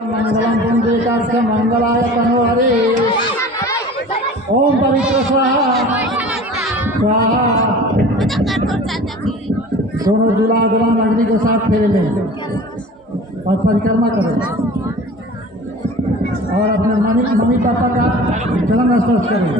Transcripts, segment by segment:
मंगलम पुंडरीकाक्ष मंगलाय तनोहरे ओम पवित्र स्वाहा स्वाहा। दोनों दूल्हा दुल्हन अग्नि के साथ फेरे लें और परिक्रमा करें और अपने मम्मी पापा का चरण स्पर्श करें।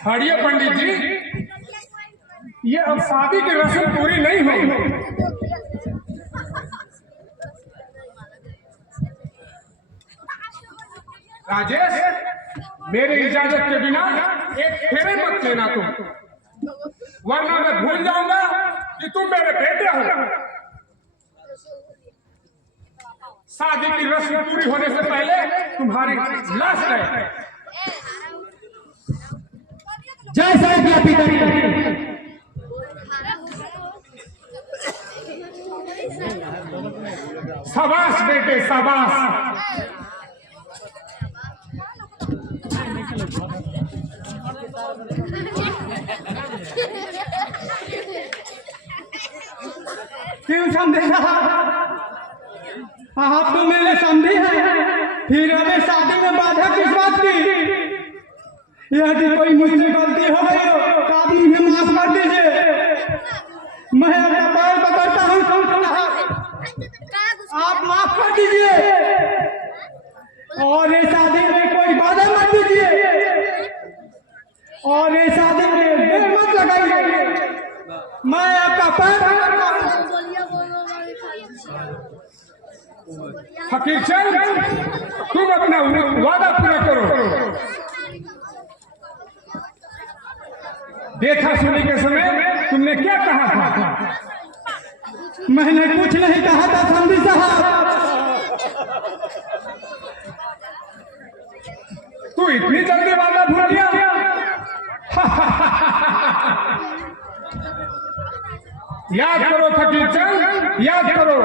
हाड़िए पंडित जी, ये अब शादी की रस्म पूरी नहीं हुई। राजेश, मेरी इजाजत के बिना एक फेरे मत लेना तुम, वरना मैं भूल जाऊंगा कि तुम मेरे बेटे हो। शादी की रस्म पूरी होने से पहले तुम्हारी लाश है। जय साईं पिता। शाबाश बेटे शाबाश। क्यों समझे आप तो मेरे समझे हैं, फिर हमें शादी में बाधा किस बात की? यदि कोई मुझसे गलती हो गई हो तो आप मुझे माफ कर दीजिए। मैं अपना पैर पकड़ता हूँ, आप माफ कर दीजिए और ये शादी में कोई बाधा मत दीजिए और ये शादी में देर मत लगाइए। मैं आपका पैर पकड़ता हूँ। फकीर चंद, तुम अपना वादा पूरा करो। देखा सुनी के समय तुमने क्या कहा था? मैंने कुछ नहीं कहा था समझी साहब। तू इतनी जल्दी वादा भूल गया? याद करो फकीर चंद, याद करो।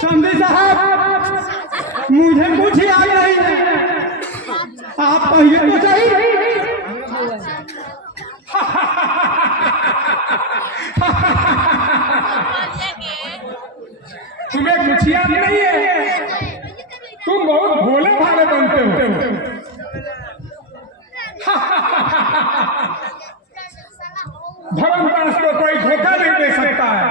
समझी साहब, मुझे कुछ याद नहीं है। आप कहिए तो सही। तुम्हें कुछ याद नहीं है? तुम बहुत भोले भाले बनते हो। धर्मदास को कोई धोखा नहीं दे सकता है।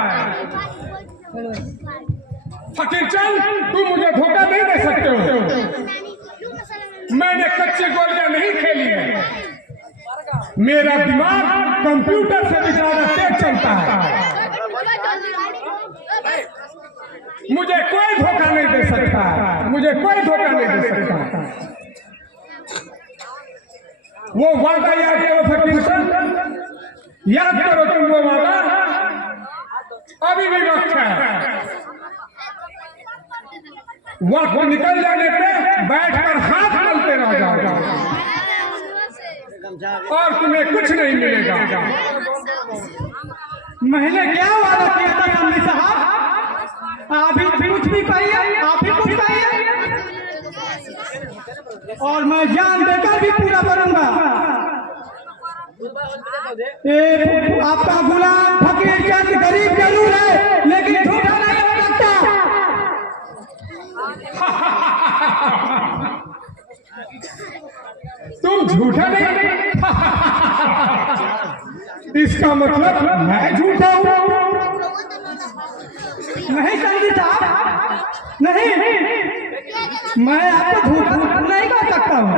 फकीर चंद, तुम मुझे धोखा नहीं दे सकते हो। मैंने कच्ची गोलियां नहीं खेली है। मेरा दिमाग कंप्यूटर से भी ज्यादा तेज चलता है। मुझे कोई धोखा नहीं दे सकता, मुझे कोई धोखा नहीं दे सकता। वो वादा याद करो फकीर चंद, याद करो तुम वो वादा। अभी भी वक्त है। वक्त निकल जाने पे बैठकर हाथ मलते रह जाओ और तुम्हें कुछ नहीं मिलेगा। मैंने क्या वादा किया था समझी साहब? आप ही कुछ भी कहिए, आप ही कुछ कहिए और मैं जान देकर भी पूरा करूंगा। आपका गुलाम फकीर चंद गरीब जरूर है, लेकिन झूठा नहीं हो सकता। तुम झूठा नहीं? इसका मतलब मैं झूठा हूं? नहीं समझी साहब, नहीं, मैं आपको झूठ नहीं कह सकता हूँ।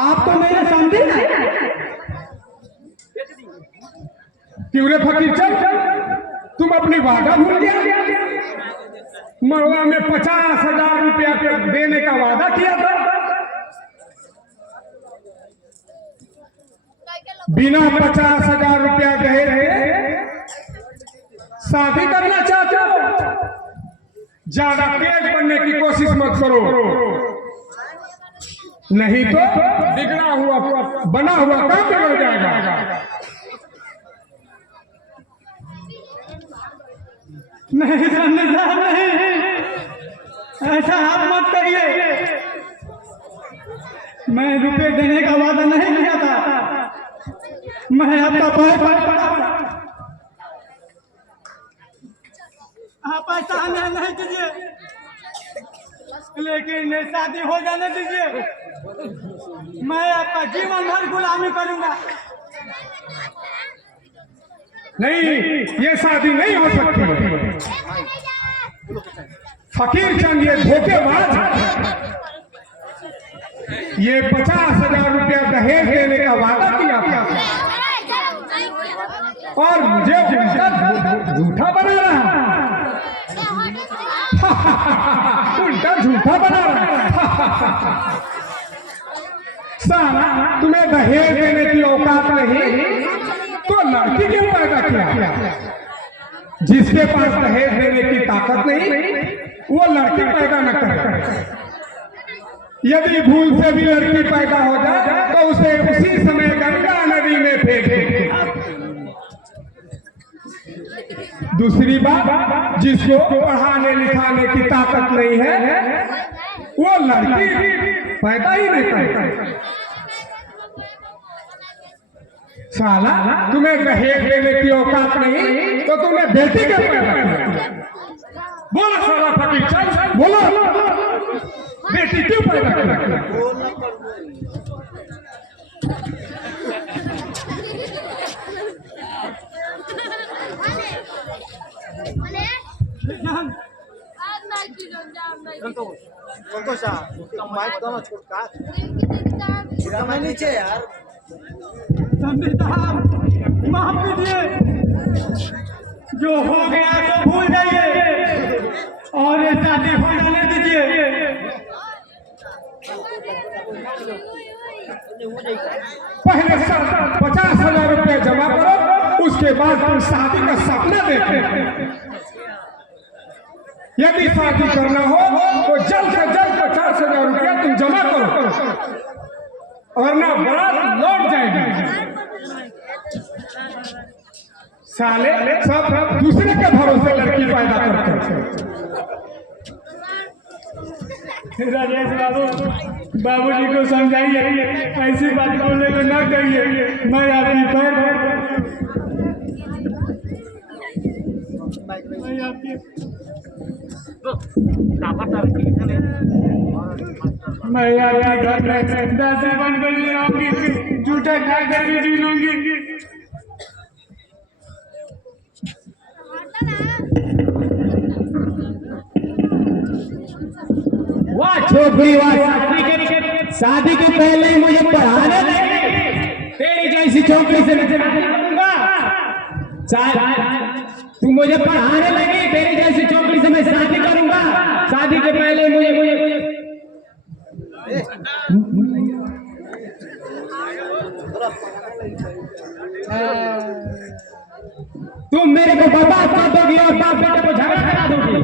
आप तो मेरे समझे नहीं। क्यों रे फकीर चंद, तुम अपनी वादा भूल गया? मड़वा में 50,000 रुपया देने का वादा किया था। बिना 50,000 रुपया दहेज के शादी करना चाहते ज्यादा तेज बनने की कोशिश मत करो, नहीं तो बिगड़ा हुआ बना हुआ काम बिगड़ जाएगा। नहीं जमींदार नहीं, ऐसा आप मत करिए। मैं रुपए देने का वादा नहीं किया था, मैं आपका आप ऐसा हमें नहीं कीजिए, लेकिन शादी हो जाने दीजिए, मैं आपका जीवन भर गुलामी करूंगा। नहीं, ये शादी नहीं हो सकती। फकीर चंद ये धोखेबाज है। ये 50,000 रुपया दहेज देने का वादा किया था और मुझे झूठा बना रहा है। उल्टा झूठा बना रहा है। साला तुम्हें दहेज देने की औकात नहीं तो लड़की क्यों पैदा किया? जिसके पास दहेज देने की ताकत नहीं वो लड़की पैदा न करे। यदि भूल से भी लड़की पैदा हो जाए तो उसे उसी समय गंगा नदी में फेंक दे। दूसरी बात, जिसको पढ़ाने लिखाने की ताकत नहीं है वो लड़की पैदा ही नहीं करता। साला तुम्हें दहेज देने की औकात नहीं तो तुम्हें बेटी के पैदा किया। बोलो साला फकीर चल, बोलो बेटी क्यों पैदा किया? नीचे यार माफ कीजिए, जो हो गया तो भूल जाइए और ये शादी हो जाने दीजिए। पहले 50,000 रुपया जमा करो, उसके बाद तुम शादी का सपना देखो। यदि शादी करना हो तो जल्द से जल्द 50,000 रुपया तुम जमा करो, वरना बारात लौट जाएगी। साले सब दूसरे के भरोसे लड़की पैदा करते हैं। राजेश बाबूजी को समझाइए, ऐसी बात बोलने को न कहिए। मैं आपकी पैर मैं आपके घर में दादी बनकर रहूंगी, जूठा खाकर भी जी लूंगी। वाह छोकरी वाह, शादी के पहले ही मुझे पढ़ाने लगी। तेरी जैसी छोकरी से मैं शादी करूंगा। तू मुझे पढ़ाने लगी, तेरी जैसी छोकरी से मैं शादी करूंगा। शादी के पहले मुझे तुम मेरे को बर्बाद कर दोगी और बाप बेटे को झगड़ा करा दोगी।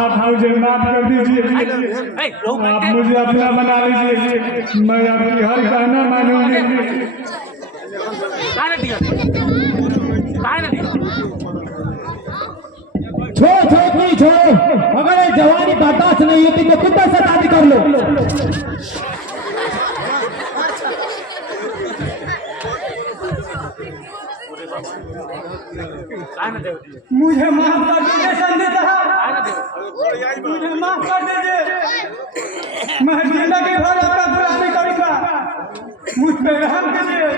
आप मुझे माफ कर दीजिए, आप मुझे अपना बना लीजिए, मैं आपकी हर कहना मानूंगी। छोड़ो छोकरी छोड़ो, अगर ये जवानी बर्दाश्त नहीं होती तो खुद से शादी कर लो। मुझे माफ कर दीजिए संजय साहब, मुझे माफ कर दीजिए। मैं जिंदगी भर आपका गुलामी करूंगा, मुझ पे रहम कीजिए।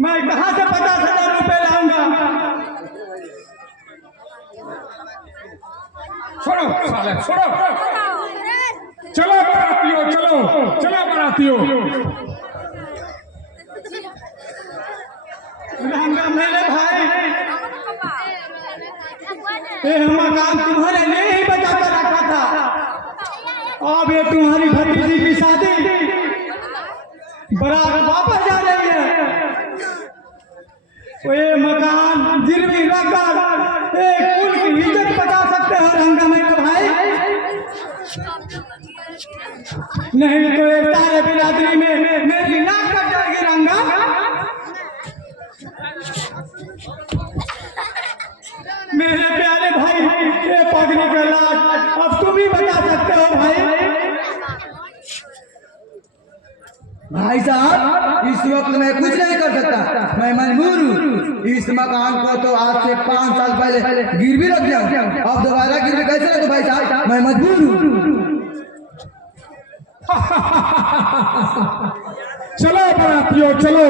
मैं कहाँ से 50,000 रुपए लाऊंगा? छोड़ो साले छोड़ो, चलो बारातियों, चलो चलो बारातियों। रहूंगा मेरे भाई, ये मकान तुम्हारे लिए ही बचा कर रखा था। अब ये तुम्हारी भतीजी की शादी बारात वापस जा रही है। तो ये मकान गिरवी रखकर एक कुल की इज्जत बचा सकते हो रंगा में भाई, नहीं तो ये सारे बिरादरी में मेरी नाक कट जाएगी रंगा। मेरे प्यारे भाई, ये पगड़ी का लाज अब तुम ही बचा सकते हो भाई। भाई साहब, इस वक्त मैं कुछ नहीं कर सकता, मैं मजबूर हूँ। इस मकान को तो आज से 5 साल पहले गिरवी रख दिया, अब दोबारा गिरवी कैसे रखूं भाई साहब, मैं मजबूर हूँ। चलो बरातियों चलो।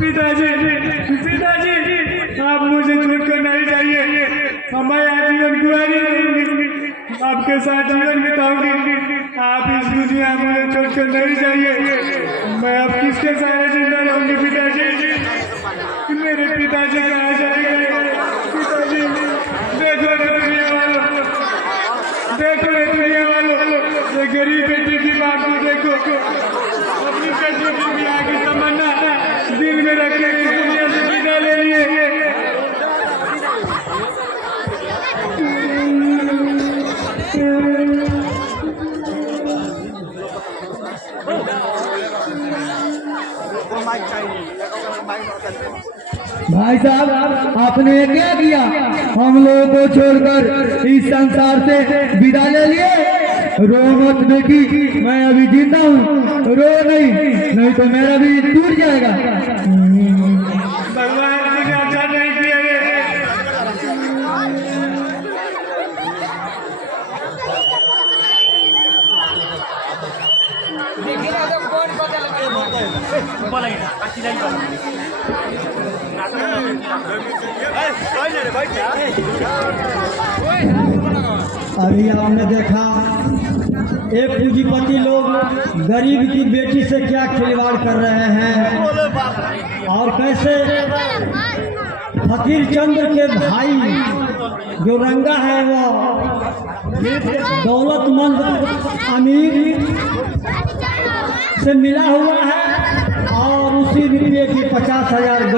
पिताजी, पिताजी, आप मुझे छोड़कर नहीं जाइए। मैं आजीवन कुंवारी रहूंगी, आपके साथ जीवन बिताऊंगी। आप इस दुनिया में मुझे छोड़कर नहीं जाइए। मैं अब किसके सारे जिंदा रहूंगी पिताजी? मेरे पिताजी कहाँ जाएंगे? पिताजी, देखो रे दुनिया वालों, देखो रे दुनिया वालों, ये गरीब बेटी की बात को देखो। अपनी बेटी की ब्याह की तमन्ना दिल में रख के इस दुनिया से विदा ले लिए। भाई साहब, आपने क्या किया? हम लोगों को छोड़कर इस संसार से विदा ले लिए। रो मत बेटी, मैं अभी जिंदा हूँ, रो नहीं तो मेरा भी टूट जाएगा। भगवान ने अच्छा नहीं किया ये। अभी आपने देखा एक पूंजीपति लोग गरीब की बेटी से क्या खिलवाड़ कर रहे हैं, और कैसे फकीर चंद्र के भाई जो रंगा है वो दौलतमंद अमीर से मिला हुआ है, और उसी रुपये की 50,000